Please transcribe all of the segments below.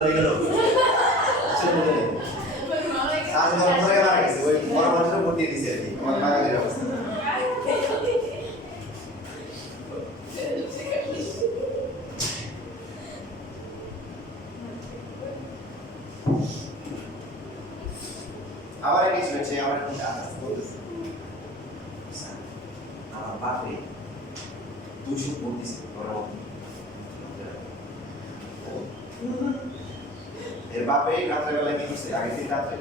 হয়ে গেল আজ আমার ঘরে মারা গেছে ওই বড় মানুষের উপর দিয়ে দিছে আর কি আমার বাঙালির অবস্থা আবার কি শুনেছে আমার বলতেছে আমার বাপরে 200 ভোট দিছে বড় এর বাপে রাত্রে বেলা কি করছে আগে দিন রাত্রে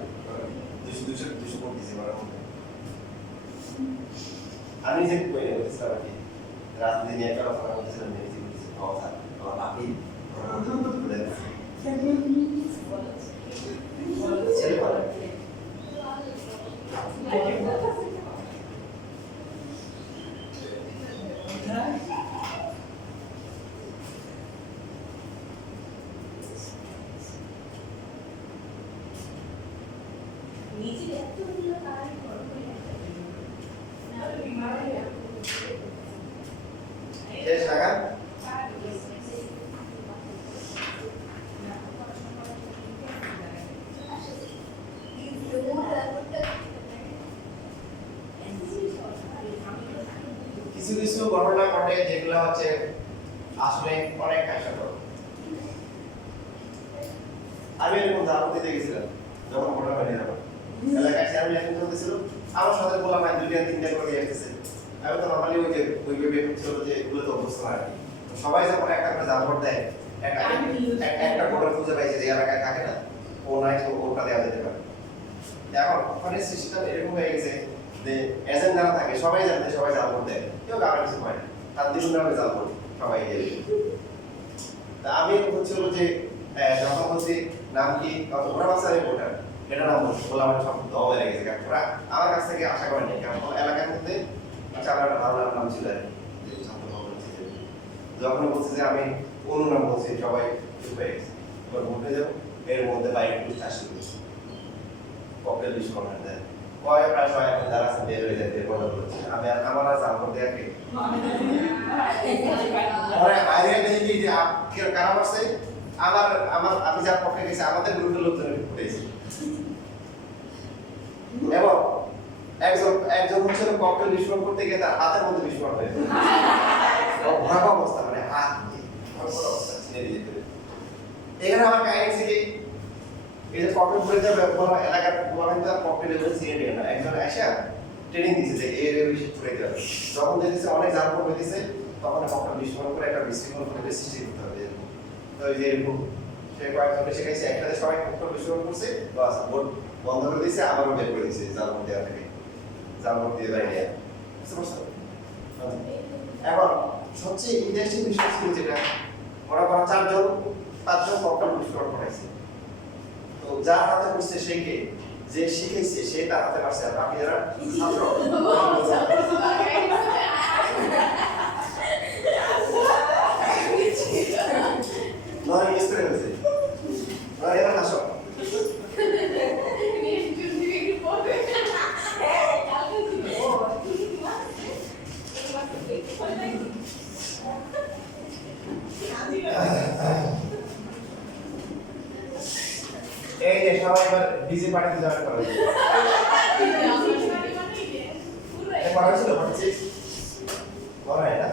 200 ভোট দিছে বড় আমি যে কই বলছিলাম আর কি রাত দিন একটা কথা বলছিলাম নিজে বলছি কথা আমার বাপে ছেলে বলে শেষ টাকা কিছু কিছু ঘটনা ঘটে যেগুলো হচ্ছে আসলে অনেক হাস্যকর। আমি এরকম দাঁড়াতে দিতে গেছিলাম যখন ঘটনা হয়নি আমার এলাকায় চেয়ারম্যান ইলেকশন চলতেছিল আমার সাথে বললাম ভাই দুইটা তিনটা করে দিয়ে আসতেছে আমি তো নর্মালি ওই যে ওই ভেবে ছিল যে এগুলো তো অভ্যস্ত না আর কি সবাই যখন একটা করে জাল ভোট দেয় একটা ভোটার খুঁজে পাইছে যে এলাকায় থাকে না ও নাই তো ওটা দেওয়া যেতে পারে এখন ওখানে সিস্টেম এরকম হয়ে গেছে যে এজেন্ট যারা থাকে সবাই জানতে সবাই জাল ভোট দেয় কেউ কারো কিছু হয় না তার দিন নামে জাল ভোট সবাই তা আমি হচ্ছিল যে যখন বলছি নাম কি ওরা বাচ্চা আমি ভোটার এটা নাম বলে আমার সব দমে লেগেছে কারণ ওরা আমার কাছ থেকে আশা করেনি কারণ এলাকার মধ্যে আচ্ছা আমার একটা ভালো নাম ছিল আর কি যখন বলছে যে আমি অন্য নাম বলছি সবাই চুপ হয়ে গেছে এবার ভোটে যাবো এর মধ্যে বাইক পুলিশ আসছিল ককটেল লিস্ট করার দেয় কয় প্রায় সবাই এখন যারা আছে বের হয়ে যেতে বলে বলছে আমি আমার আর জাল করতে আগে বাইরে দেখি যে কারা মারছে আমার আমার আমি যার পক্ষে গেছি আমাদের গ্রুপের লোকজন উঠেছে এবং একজন হচ্ছিল ককটেল বিস্ফোরণ করতে গিয়ে তার হাতের মধ্যে বিস্ফোরণ হয়েছে ভয়াবহ অবস্থা মানে হাত অবস্থা ছিঁড়ে দিতে এখানে আমার কাহিনী ছিল এই যে ককটেল করে যাবে এলাকার বলেন তো ককটেল এগুলো ছিঁড়ে নিয়ে না একজন এসে ট্রেনিং দিচ্ছে যে এর বেশি করে যাবে যখন দেখেছে অনেক জাল করে দিয়েছে তখন ককটেল বিস্ফোরণ করে একটা বিশৃঙ্খল পরিবেশ সৃষ্টি করতে হবে তো এই যে এরকম সে কয়েকজন শিখাইছে একসাথে সবাই ককটেল বিস্ফোরণ করছে বাস ভোট বন্ধ করে দিয়েছে আবারও বের করে দিয়েছে জাল ভোট দেওয়া থেকে জাল ভোট দিয়ে বাইরে বুঝতে পারছো এখন সবচেয়ে ইন্টারেস্টিং বিষয় ছিল যেটা ওরা 4জন ককটেল বিস্ফোরণ করাইছে তো যার হাতে করছে সে কে যে শিখাইছে সে তার হাতে পারছে আর বাকি যারা ছাত্র নয় মিস করে গেছে নয় এবার আসো এই যে সবাই এবার ডিজে পার্টিতে জয়েন করা যায় এটা করা ছিল পাচ্ছি করা হয় না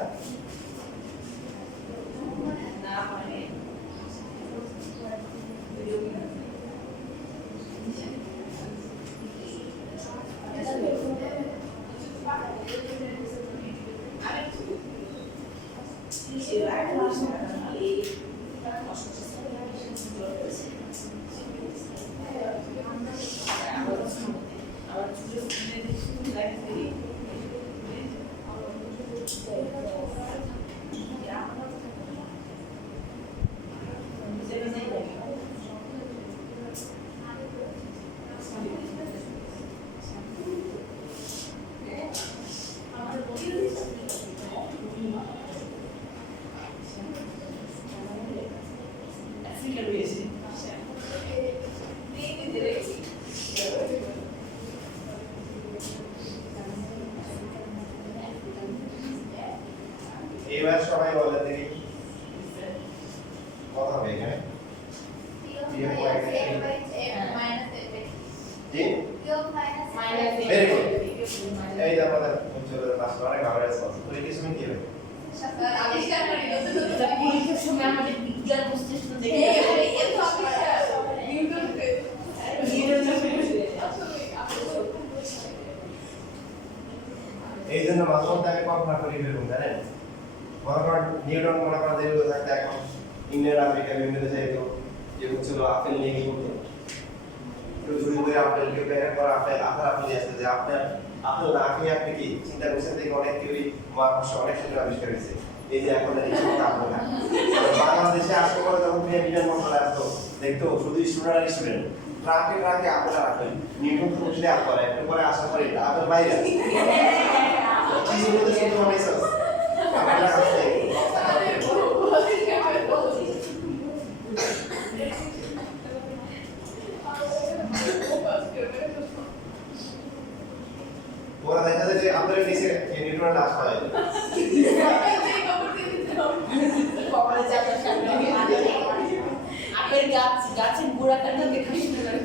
এবার সবাই বলে দেখি কথা হবে এখানে pm point জি ভেরি গুড এই যে আমাদের চলে ক্লাস অনেক ভালো রেসপন্স তো এই সময় কি হবে আবিষ্কার করি নতুন পরীক্ষার সময় আমাদের বিজ্ঞান মস্তিষ্ক দেখে এই জন্য মাঝমধ্যে কল্পনা করি এরকম জানেন মনে করেন নিউটন মনে করেন যে লোক থাকতে এখন ইংল্যান্ড আমেরিকা বিভিন্ন দেশে যেত যে হচ্ছিল আপেল নিয়ে গিয়ে করতো তো ঝুড়ি করে আপেল কেউ প্যাকেট করা আপেল আপেল আসছে যে আপনার আপেল না খেয়ে আপনি কি চিন্তা করছেন দেখে অনেক থিওরি মহাকর্ষ অনেক ক্ষেত্রে আবিষ্কার হয়েছে এই যে এখন এই সমস্ত আপেল না বাংলাদেশে আসতে পরে যখন বিজ্ঞান মন্ত্রণালয় আসতো দেখতো শুধু স্টুডেন্ট আর স্টুডেন্ট ট্রাকে ট্রাকে আপেল আর আপেল নিউটন তো বসলে আপেল একটু পরে আসার পরে আপেল বাইরে চিজগুলো তো শুধু মাইসাস আপেল আসছে ওরা দেখা যায় যে আপনার নিচে নিউটনের লাশ পাওয়া যায় আপেল গাছের গোড়া কাটা দেখা শুরু করে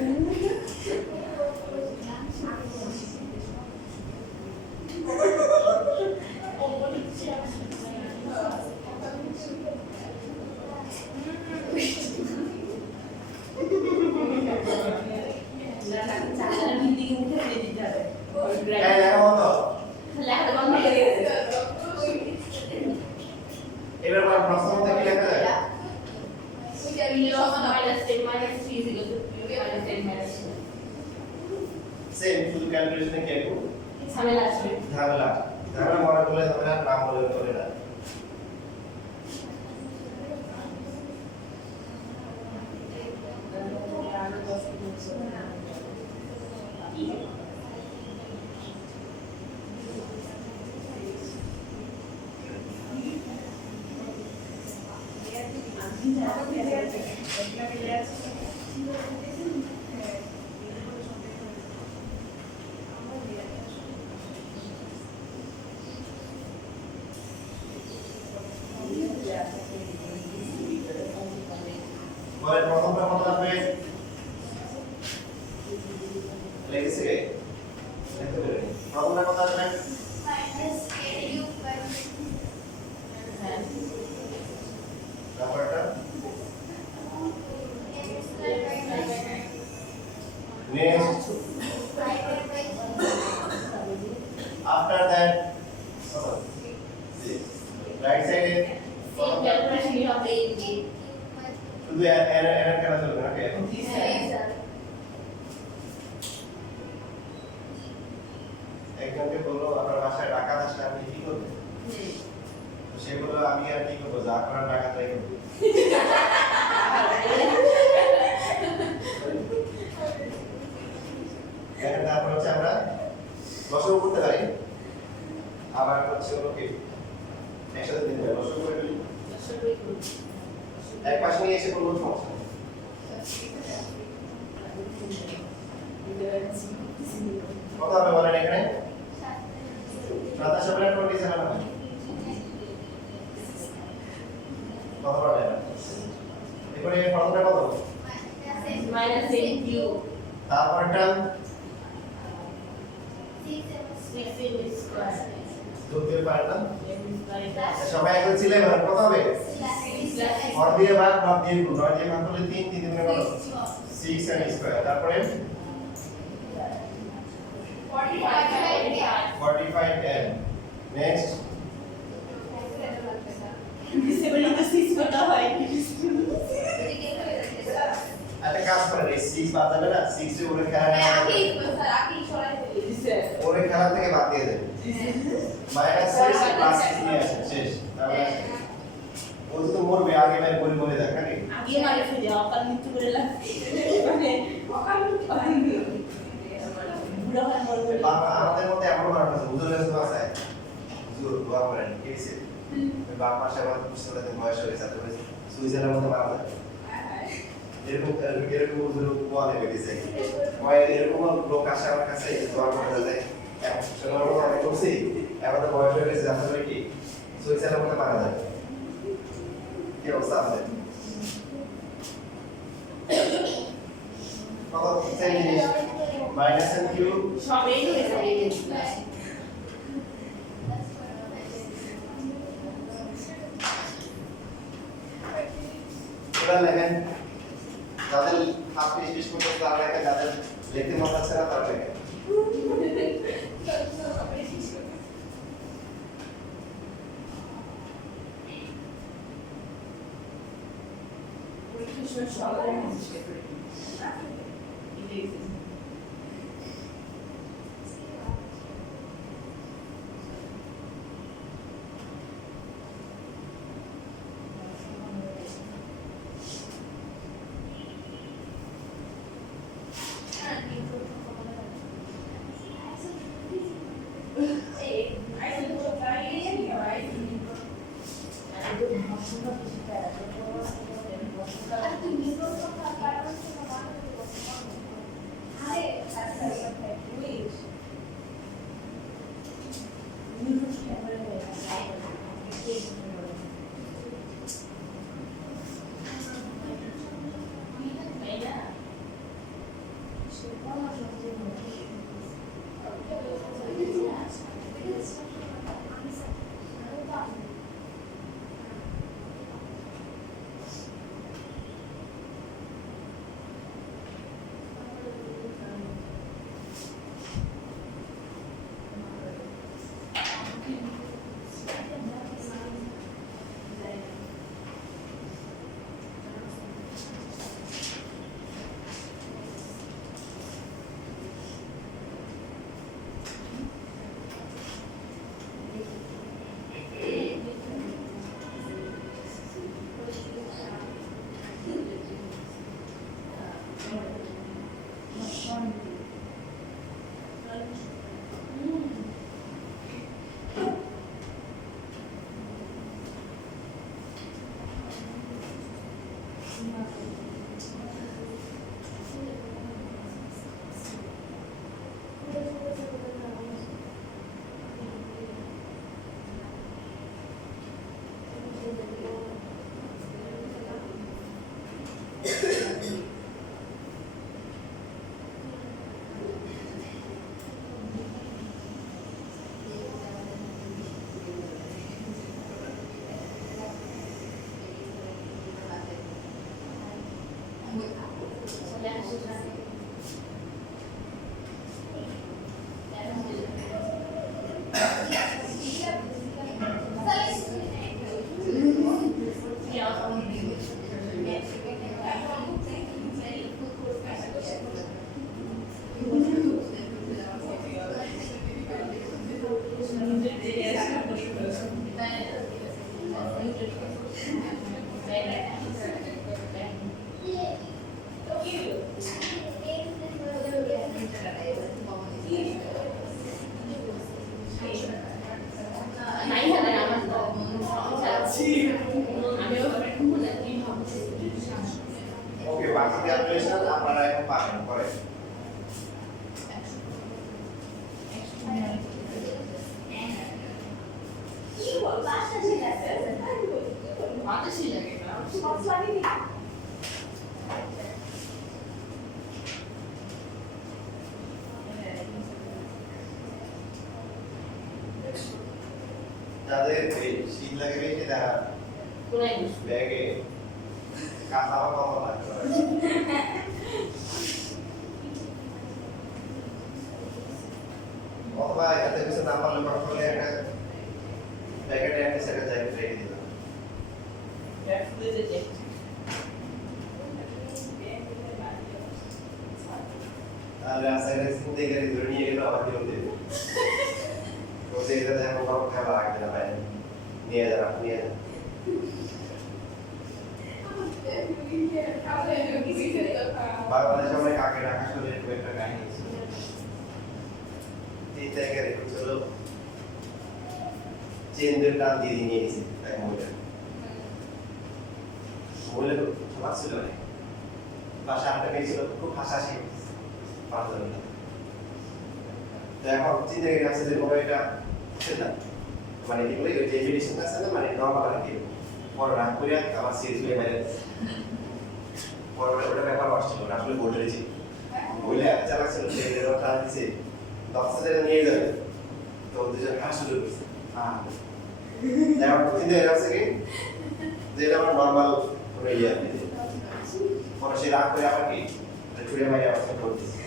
এবার আমরা প্রশ্ন মধ্যে কি লেখা যায় সেম শুধু ক্যালকুলেশনে কি একটু ঝামেলা আসবে ঝামেলা মনে করলে ঝামেলা নাম বলে চলে না বলে প্রথমটা কত আসবে লেগেছে কে লিখতে পারেন প্রথমটা কত আসবে তারপরটা next after that right side same ক্যালকুলেশনই হবে এই শুধু এরর কেন চলবে না কেন একজনকে বললো আপনার বাসায় ডাকাত আসলে আপনি কি করবেন তো সে বললো আমি আর কি করবো যা করার ডাকাতরাই করবে এখন তারপর হচ্ছে আমরা লসগু করতে পারি আবার হচ্ছে হলো কি একসাথে দিন লসগু করে ফেলি এক পাশে নিয়ে এসে করবো সমস্যা কত হবে বলেন এখানে 27 আর 27 হবে কত হবে এবারে ফর্মুলা কত -8q তারপরটা 6 স্কয়ার যোগ দিয়ে পারলাম সবাই একদম ছিলে কত হবে और দিয়ে ভাগ ভাগ দিয়ে গুণ 9 দিয়ে ভাগ করলে 3 3 গুণে কত 6 and স্কয়ার তারপরে 45 m নেক্সট ডিসেবল তো 6 কত হয় একটা কাজ করেন এই 6 বাদ যাবে না 6 এ ওরে খেলা না ওরে খেলা থেকে বাদ দিয়ে দেন -6 প্লাস 6 নিয়ে আসেন শেষ তাহলে ও তো মরবে আগে ভাই বলি বলে দেখ নাকি আগে মারে ফেলে অকাল মৃত্যু করে লাগছে মানে অকাল মৃত্যু বুড়া হয় মরবে আমাদের মধ্যে এমন মানুষ আছে হুজুর কাছে আছে হুজুর দোয়া করেন কেসে বাপ মাসে আমার পিছনে বয়স হয়ে গেছে তারপরে সুইজারল্যান্ডের মধ্যে মারা যায় এরকম হুজুর দোয়া নেবে দিছে হয় এরকম লোক আসে আমার কাছে দোয়া করে যায় এখন শোনার মতো অনেক করছি আমাদের বয়স হয়ে গেছে যাতে করে কি সুইজারল্যান্ডের মধ্যে মারা যায় কি অবস্থা আমাদের কত সেম জিনিস মাইনাস এন কিউব সব এই হয়েছে এবার লেখেন যাদের হাফ পেজ করতে তারা লেখেন যাদের লিখতে মন আছে না তারা লেখেন ওকে বাকি ক্যালকুলেশন আপনারা এখন পাবেন পরে যাদের শীত লাগে বেশি দেখা ব্যাগে কাঁথা বা কম লাগবে অথবা এতে কিছু না পারলে কখনো একটা প্যাকেটে একটা সেটা যাই রেখে দিলাম আর রাস্তায় চিন্তা করে ধরে নিয়ে গেলে আবার ফেরত দেবে বলছে এটা দেখো কোনো খাবার রাখতে না ভাই নিয়ে যান আপনি নিয়ে যান বাংলাদেশে আমরা কাকে রাখা শুনে একটা কাহিনী ছিল এই জায়গায় রেখেছিল চেন্দের টান দিয়ে নিয়ে গেছে এক মহিলা মহিলা খাবার ছিল না পাশে আটটা মেয়ে ছিল খুব হাসাহাসি পাঁচজন তো এখন চিন্তা করে আছে যে মোবাইলটা সেটা মানে এগুলো যে মেডিসিন আছে না মানে নর্মাল আর কি পরে রাগ করে আবার সিরিয়াস হয়ে বাইরে পরে ওটা ব্যাপার আসছিল আসলে বোর্ডে ছিল বলে এত চালাক ছিল সে এর টান দিছে বাচ্চাদের নিয়ে যাবে তো দুজন হাসি শুরু করছে আমার কিন্তু এরা হচ্ছে কি যে এটা আমার নর্মাল কোনো ইয়ে আর কি কোনো সে রাগ করে আমাকে ছুড়ে মারি আমার সাথে করতেছে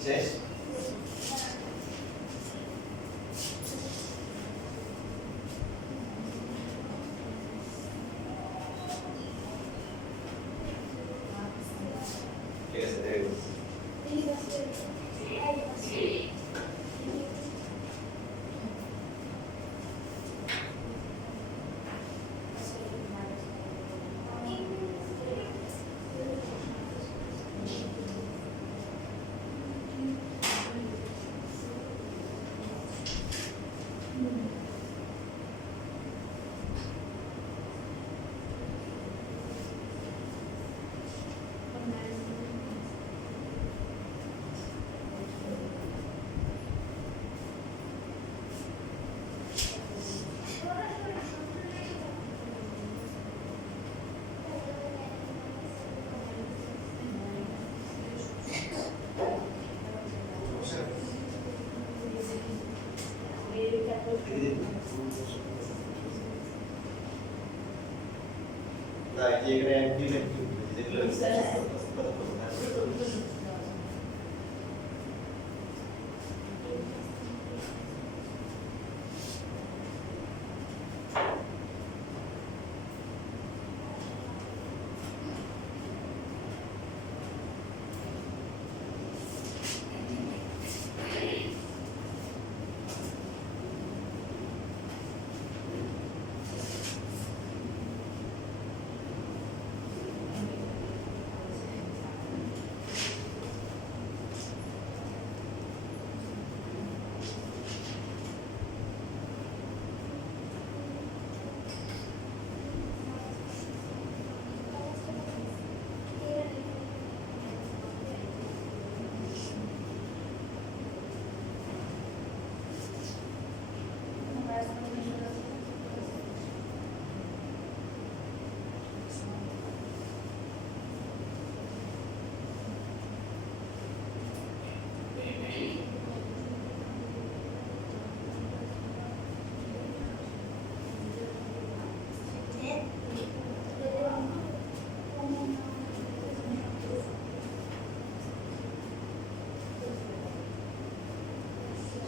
শেষ ঠিক আছে ভেরি গুড না এই যে এখানে অ্যাক্টিভ যেগুলো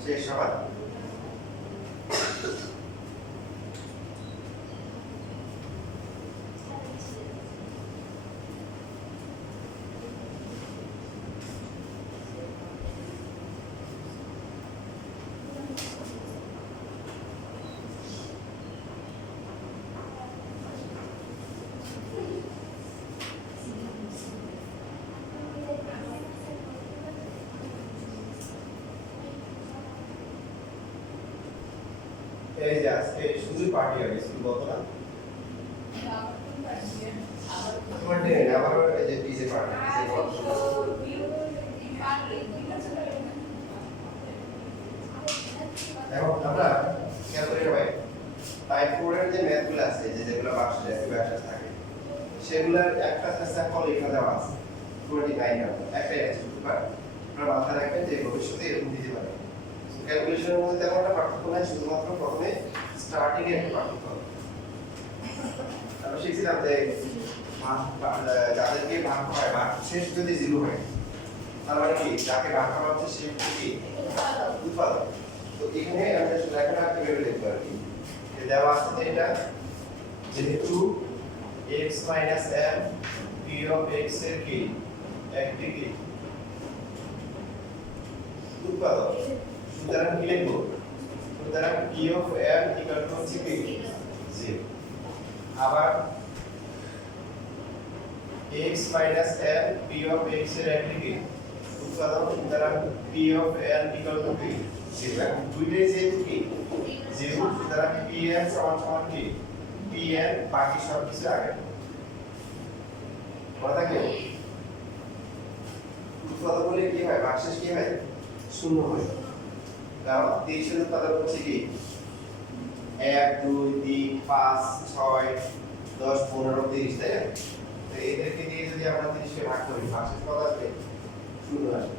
শেষ সবার এই যে আজকে শুধু পার্টি হবে শুধু বলতো না পার্টি আবার এই যে পিজে পার্টি এখন আমরা খেয়াল করি ভাই টাইপ 4 এর যে ম্যাথগুলো আছে যেগুলো বাক্সে থাকে সেগুলোর একটা স্যাম্পল এখানে দেওয়া আছে 29 নাম্বার একটাই আছে বুঝতে আপনারা মাথায় রাখবেন যে ভবিষ্যতে এরকম দিতে পারে ক্যালকুলেশনের মধ্যে তেমন একটা পার্থক্য নাই শুধুমাত্র প্রথমে স্টার্টিং এর একটা পার্থক্য আমরা শিখছিলাম যে যাদেরকে ভাগ করা হয় ভাগ শেষ যদি 0 হয় তার মানে কি যাকে ভাগ করা হচ্ছে সে কি উৎপাদক তো এখানে আমরা লেখাটা কিভাবে লিখব আর কি দেওয়া আছে যে এটা যেহেতু x - m p of x এর কি একটি কি উৎপাদক সুতরাং কি লিখব সুতরাং p of m equal to হচ্ছে কি 0 আবার x - m p of x এর একটি কি উৎপাদক সুতরাং p of n equal to কি 0 এখন দুইটাই যেহেতু কি 0 সুতরাং pn সমান কি pn বাকি সব কিছু আগে মনে থাকে উৎপাদক বলে কি হয় ভাগশেষ কি হয় শূন্য হয় কারণ 30 এর উৎপাদক হচ্ছে কি 1 2 3 5 6 10 15 30 তাই না তো এদেরকে দিয়ে যদি আমরা 30 কে ভাগ করি ভাগশেষ কত আসবে শূন্য আসবে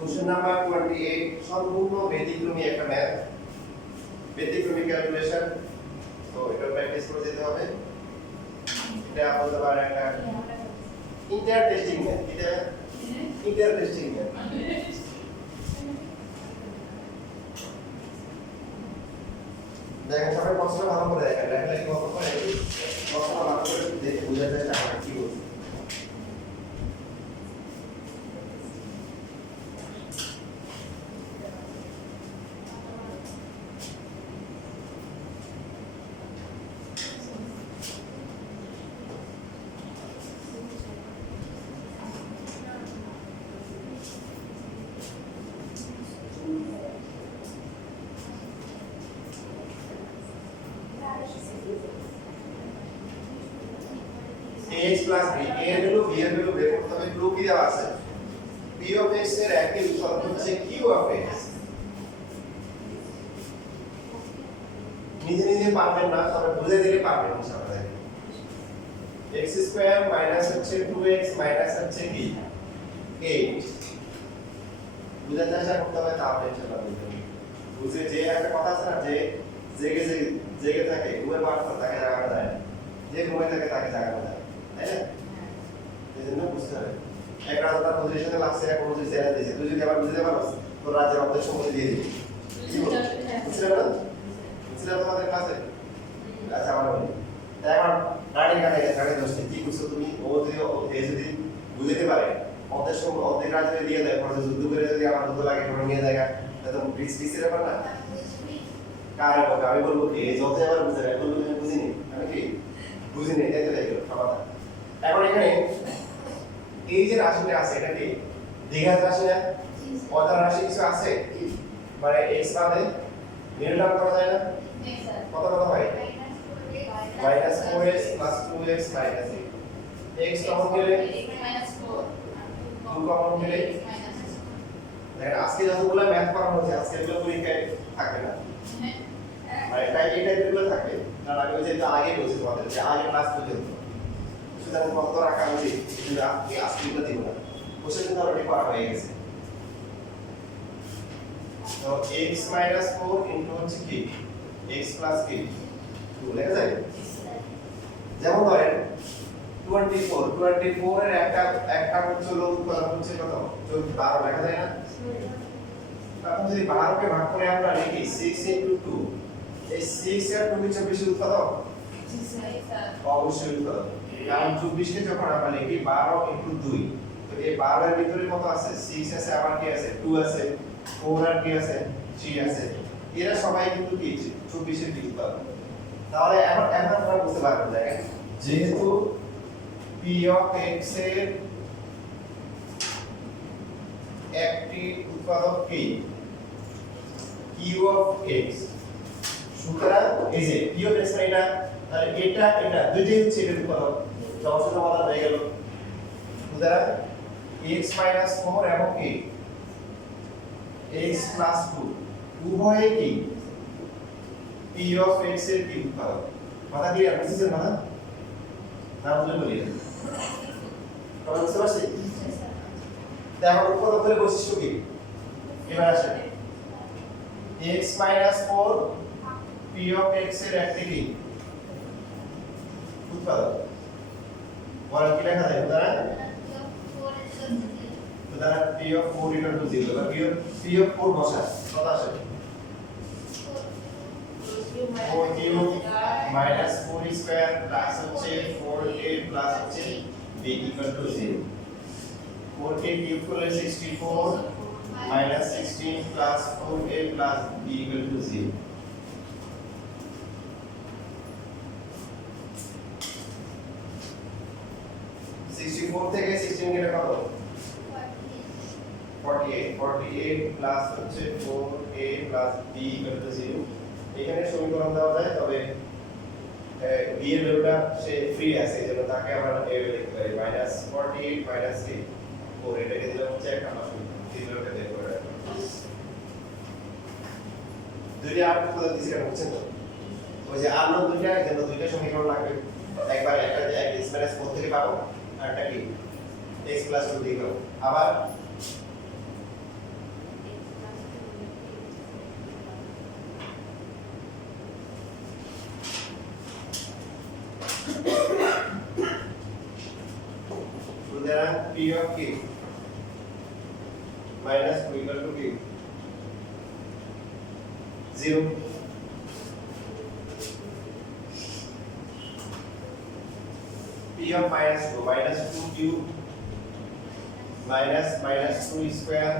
Question number 28 সম্পূর্ণ ব্যতিক্রমী একটা ম্যাথ ব্যতিক্রমী ক্যালকুলেশন তো এটা প্র্যাকটিস করে যেতে হবে এটা বলতে পারেন একটা ইন্টার টেস্টিং ম্যাথ এটা ইন্টার টেস্টিং ম্যাথ দেখেন সবাই প্রশ্ন ভালো করে দেখেন লেখালেখি ভালো করে প্রশ্ন ভালো করে দেখে বুঝার চেষ্টা করেন কি বলছে x plus b a এর ভ্যালু b এর ভ্যালু বের করতে হবে ক্লু কি দেওয়া আছে p of x এর একই উৎপাদক হচ্ছে q of x নিজে নিজে পারবেন না তবে বুঝে দিলে পারবেন ইনশাআল্লাহ x স্কয়ার মাইনাস হচ্ছে 2x মাইনাস হচ্ছে কি 8 বুঝার চেষ্টা করতে হবে তাহলে ইনশাআল্লাহ বুঝবেন বুঝে যে একটা কথা আছে না যে জেগে জেগে থাকে ঘুমে পারতো তাকে জাগানো যায় যে ঘুমে থাকে তাকে জাগানো যায় তাই না এজন্য বুঝতে হবে এক রাত তার পজিশনে লাগছে এক পজিশনে ছেড়ে দিয়েছে তুই যদি আবার বুঝতে পারোস তো রাজ্যের অর্ধেক সময় দিয়ে দিবি বুঝলে না বুঝলে তোমাদের ক্লাসে আচ্ছা আমার বলি এখন রানী কানে গাড়ি দোষে কি করছো তুমি ও যদি বুঝতে পারে অর্ধেক সময় অর্ধেক রাত যদি দিয়ে দেয় পরে যুদ্ধ করে যদি আমার যুদ্ধ লাগে পরে নিয়ে যায় তাহলে পিছিয়ে ব্যাপার না কারে বলবো আমি বলবো কি যত আবার বুঝে রাখ বলবো আমি বুঝিনি আমি কি বুঝিনি এটাই তো দেখো কথা এখন এখানে এই যে রাশিটা আছে এটা কি দ্বিঘাত রাশি না অর্ধাৎ রাশি কিছু আছে মানে x বাদে নির্ণয় করা যায় না কত কত হয় -4x + 2x - 8 x কমন গেলে 2 কমন গেলে দেখেন আজকে যতগুলো ম্যাথ করা হচ্ছে আজকে এগুলো পরীক্ষায় থাকবে না মানে এই টাইপেরগুলো থাকবে কারণ আমি যে আগে বলছি তোমাদের যে আগে ক্লাস পর্যন্ত সুতরাং কত রাখা উচিত কিন্তু আপনি আজকেগুলো দিব না কোশ্চেন কিন্তু অলরেডি করা হয়ে গেছে তো x - 4 ইনটু হচ্ছে কি x প্লাস কি 2 লেখা যায়। যেমন ধরেন 24 এর একটা হচ্ছে হলো উৎপাদক হচ্ছে কত 12 লেখা যায় না। এখন যদি 12 কে ভাগ করে আমরা লিখি 6 into 2, এই 6 আর 2 এর 24 উৎপাদক অবশ্যই উৎপাদক, কারণ 24 কে যখন আমরা লিখি 12 into 2, তো এই 12 এর ভিতরে কত আছে 6 আছে, আবার কি আছে 2 আছে, 4 আর কি আছে 3 আছে, এরা সবাই কিন্তু কি 24 এর উৎপাদক। তাহলে এখন আমরা বুঝতে পারবেন দেখেন, যেহেতু p of x এর একটি উৎপাদক কি q of x, সুতরাং এই যে p of x এটা, তাহলে এটা দুইটাই হচ্ছে এর উৎপাদক, সমস্যা সমাধান হয়ে গেল। সুতরাং x 4 এবং কি x 2 উভয়ই কি p of x এর কি উৎপাদক। কথা কি আর বুঝছেন না? না বুঝলে বলি তোমরা বুঝতে পারছি? দেখো উৎপাদকের বৈশিষ্ট্য কি, এবার আসেন x 4 p of x এর একটি কি উৎপাদক, বলেন কি লেখা যায় উদাহরণ p of 4 equal to 0, বা p of 4 বসা কত আসে 4q minus 4 square plus হচ্ছে 4a plus হচ্ছে b equal to 0, 4k cube করলে 64 minus 16 plus 4a plus b equal to 0। থেকে 16 কেটে কত 48 প্লাস হচ্ছে 4a plus b equal to 0। এখানে সমীকরণ দেওয়া যায়, তবে b এর ভ্যালুটা সে ফ্রি আছে, এজন্য তাকে আমরা a লিখতে পারি -48 minus 4, এটাকে দিলাম হচ্ছে এক নাম্বার সমীকরণ, তিন ভ্যালুটা বের করে রাখলাম। দুইটা আর কোথা দিছি এটা বুঝছেন তো, ওই যে আর দুইটা, এজন্য দুইটা সমীকরণ লাগবে, একবার একটা যে x 4 থেকে পাবো, আর একটা কি x 2 দিয়ে পাবো। আবার সুতরাং p of k minus 2 equal to k 0। p of minus 2 cube minus 2 square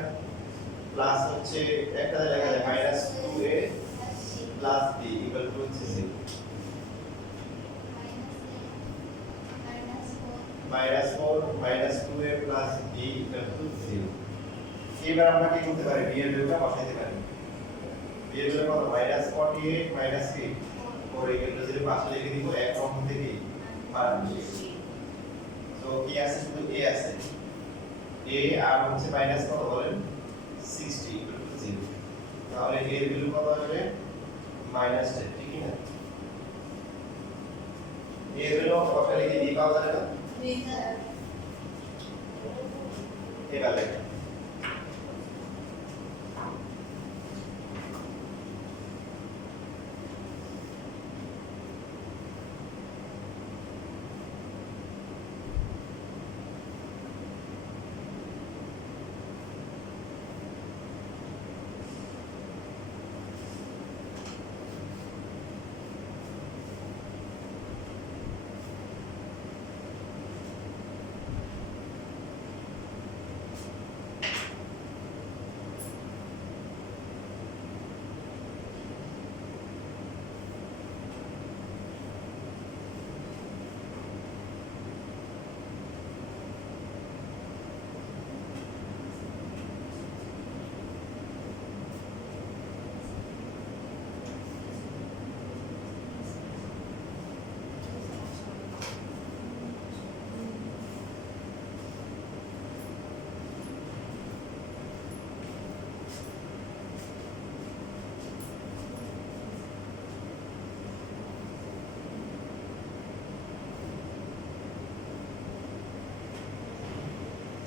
plus হচ্ছে একটা লেখা যায় minus 2a plus b equal to 0, minus 4 minus 2a plus b equal to 0। এবার আমরা কি করতে পারি, b এর ভ্যালুটা বসাইতে পারি। b এর ভ্যালু কত -48 minus 4 equal to 0, পাশে লিখে দিব এক অঙ্ক থেকে বার দিয়ে। তো কি আছে, শুধু a আছে, a আর হচ্ছে মাইনাস কত বলেন 60 equal to 0, তাহলে a এর ভ্যালু কত আসবে -10, ঠিক কি না? a এর ভ্যালু কত লিখে b পাওয়া যাবে না? এবার লেখা